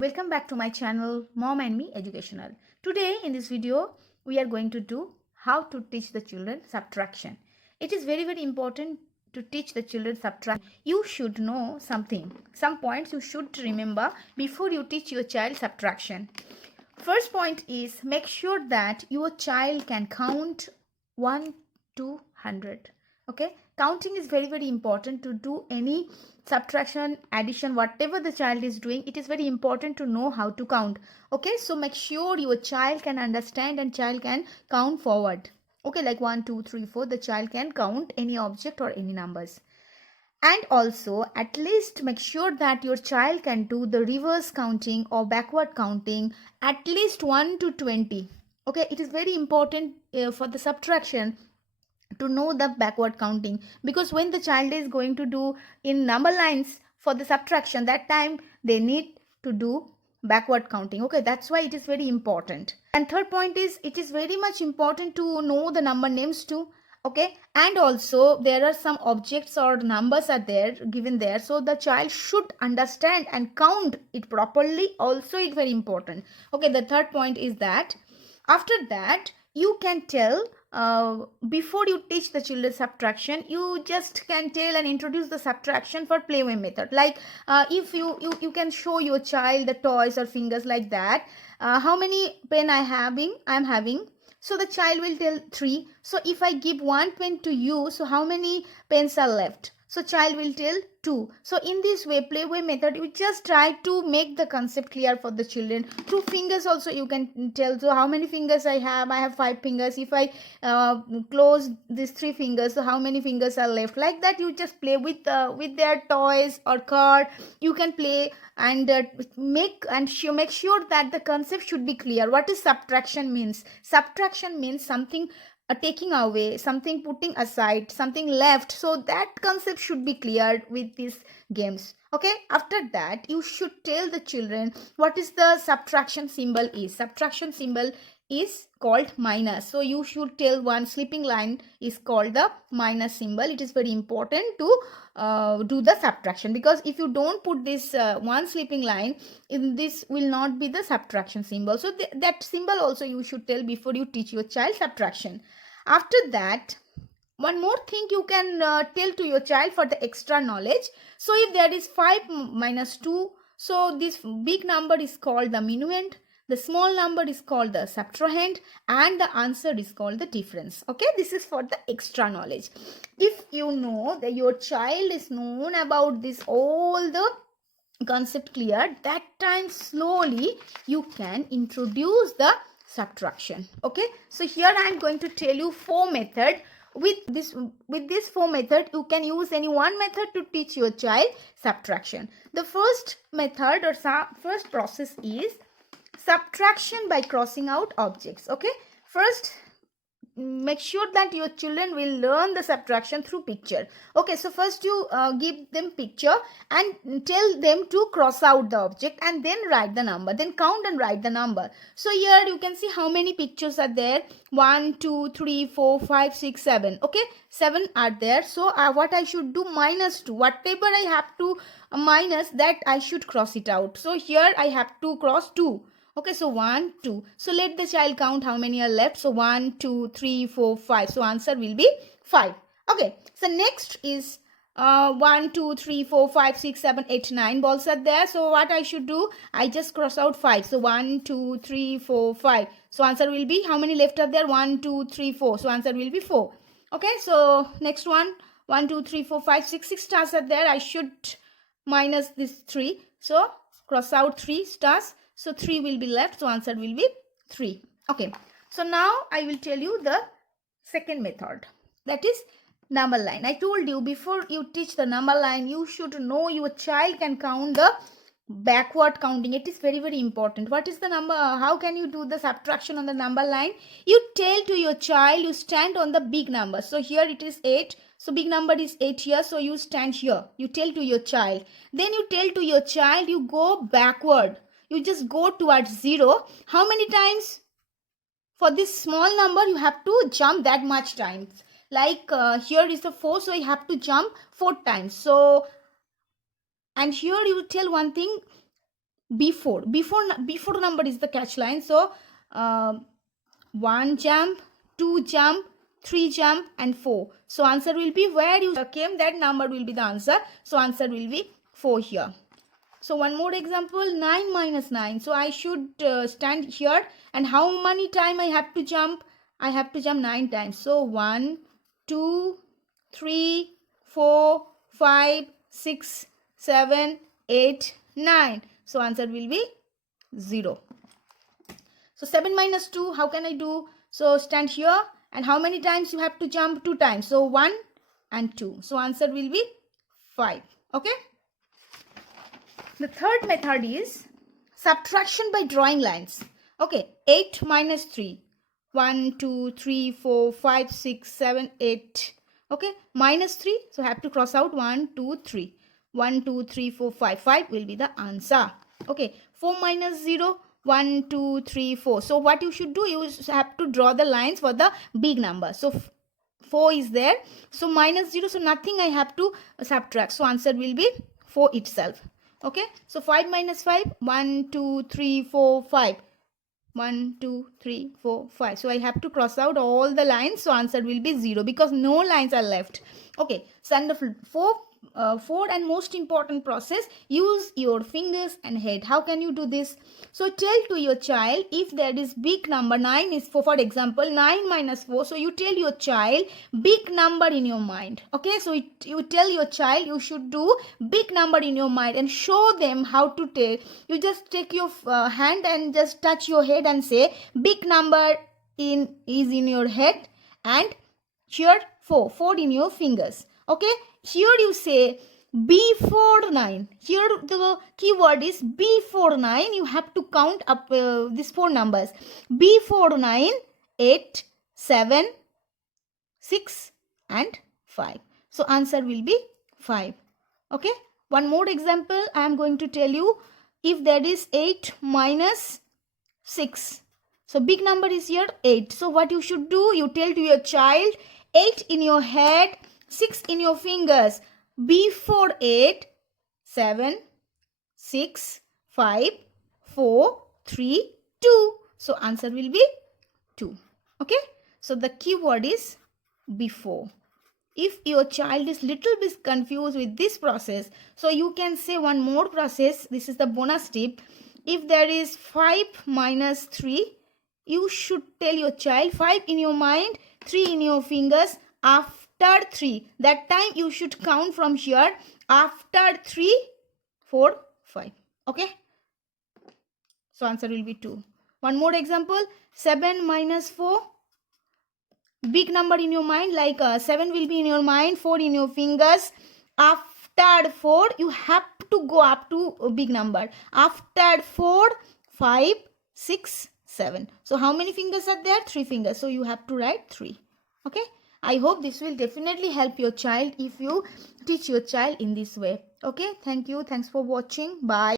Welcome back to my channel Mom and Me Educational. Today in this video we are going to do how to teach the children subtraction. It is very important to teach the children subtraction. You should know something. Some points you should remember before you teach your child subtraction. First point is make sure that your child can count 1 to 100. Okay, counting is very important to do any subtraction, addition, whatever the child is doing. It is very important to know how to count. Okay, so make sure your child can understand and child can count forward. Okay, like 1 2 3 4, the child can count any object or any numbers. And also at least make sure that your child can do the reverse counting or backward counting at least 1 to 20. Okay, it is very important for the subtraction to know the backward counting, because when the child is going to do in number lines for the subtraction, that time they need to do backward counting. Okay, that's why it is very important. And third point is it is very much important to know the number names too. Okay, and also there are some objects or numbers are there given there, so the child should understand and count it properly. Also it's very important. Okay, the third point is that after that you can tell, before you teach the children subtraction, you just can tell and introduce the subtraction for playway method. Like if you can show your child the toys or fingers like that. How many pen I'm having, so the child will tell 3. So if I give one pen to you, so how many pens are left? So child will tell 2. So in this way, playway method, you just try to make the concept clear for the children. Through fingers also you can tell, so how many fingers I have 5 fingers. If I close these 3 fingers, so how many fingers are left? Like that you just play with their toys or card. You can play and make sure that the concept should be clear. What is subtraction means? Subtraction means something taking away, something putting aside, something left. So that concept should be cleared with these games. Okay, after that you should tell the children what is the subtraction symbol is. Subtraction symbol is called minus. So you should tell one sleeping line is called the minus symbol. It is very important to do the subtraction, because if you don't put this one sleeping line in, this will not be the subtraction symbol. So that symbol also you should tell before you teach your child subtraction. After that, one more thing you can tell to your child for the extra knowledge. So if there is 5 minus 2, so this big number is called the minuend, the small number is called the subtrahend, and the answer is called the difference. Okay, this is for the extra knowledge. If you know that your child is known about this, all the concept clear, that time slowly you can introduce the subtraction. Okay, so here I am going to tell you 4 method. With this 4 method, you can use any one method to teach your child subtraction. The first method or first process is subtraction by crossing out objects. Okay, first make sure that your children will learn the subtraction through picture. Okay, so first you give them picture and tell them to cross out the object and then write the number, then count and write the number. So here you can see how many pictures are there. 1 2 3 4 5 6 7. Okay, 7 are there. So what I should do, minus 2, whatever I have to minus, that I should cross it out. So here I have to cross 2. Okay, so 1 2. So let the child count how many are left. So 1 2 3 4 5. So answer will be 5. Okay, so next is 1 2 3 4 5 6 7 8 9 balls are there. So what I should do, I just cross out 5. So 1 2 3 4 5. So answer will be, how many left are there? 1 2 3 4. So answer will be 4. Okay, so next one, 1 2 3 4 5 6 stars are there. I should minus this 3. So cross out 3 stars. So 3 will be left. So answer will be 3. Okay. So now I will tell you the second method. That is number line. I told you before you teach the number line, you should know your child can count the backward counting. It is very important. What is the number? How can you do the subtraction on the number line? You tell to your child, you stand on the big number. So here it is 8. So big number is 8 here. So you stand here. You tell to your child. Then you tell to your child, you go backward. You just go towards 0. How many times? For this small number, you have to jump that much times. Like here is the 4, so you have to jump 4 times. So, and here you tell one thing, before number is the catch line. So 1 jump, 2 jump, 3 jump and 4. So answer will be where you came, that number will be the answer. So answer will be 4 here. So one more example, 9 minus 9. So I should stand here, and how many time I have to jump? I have to jump 9 times. So 1, 2, 3, 4, 5, 6, 7, 8, 9. So answer will be 0. So 7 minus 2, how can I do? So stand here, and how many times you have to jump? 2 times. So 1 and 2. So answer will be 5. Okay. The third method is subtraction by drawing lines. Okay, 8 minus 3. 1, 2, 3, 4, 5, 6, 7, 8. Okay, minus 3. So have to cross out 1, 2, 3. 1, 2, 3, 4, 5. 5 will be the answer. Okay, 4 minus 0. 1, 2, 3, 4. So what you should do, you have to draw the lines for the big number. So 4 is there. So minus 0. So nothing I have to subtract. So answer will be 4 itself. Okay, so 5 minus 5, 1, 2, 3, 4, 5. 1, 2, 3, 4, 5. So I have to cross out all the lines. So answer will be 0 because no lines are left. Okay, so and the fourth and most important process, use your fingers and head. How can you do this? So tell to your child, if there is big number, 9 is for example 9 minus 4. So you tell your child big number in your mind. Okay, so you tell your child you should do big number in your mind and show them how to take. You just take your hand and just touch your head and say big number is in your head, and here 4 in your fingers. Okay, here you say before 9. Here the keyword is before 9. You have to count up these 4 numbers. Before 9, 8, 7, 6 and 5. So answer will be 5. Okay, one more example I am going to tell you. If there is 8 minus 6. So big number is here 8. So what you should do, you tell to your child 8 in your head, 6 in your fingers. Before 8, 7, 6, 5, 4, 3, 2. So answer will be 2. Okay, so the keyword is before. If your child is little bit confused with this process, so you can say one more process. This is the bonus tip. If there is 5 minus 3, you should tell your child 5 in your mind, 3 in your fingers. After 3, that time you should count from here. After 3, 4, 5. Okay, so answer will be 2. One more example, 7 minus 4. Big number in your mind, like 7 will be in your mind, 4 in your fingers. After 4, you have to go up to a big number. After 4, 5, 6, 7. So how many fingers are there? 3 fingers. So you have to write 3. Okay, I hope this will definitely help your child if you teach your child in this way. Okay, thank you. Thanks for watching. Bye.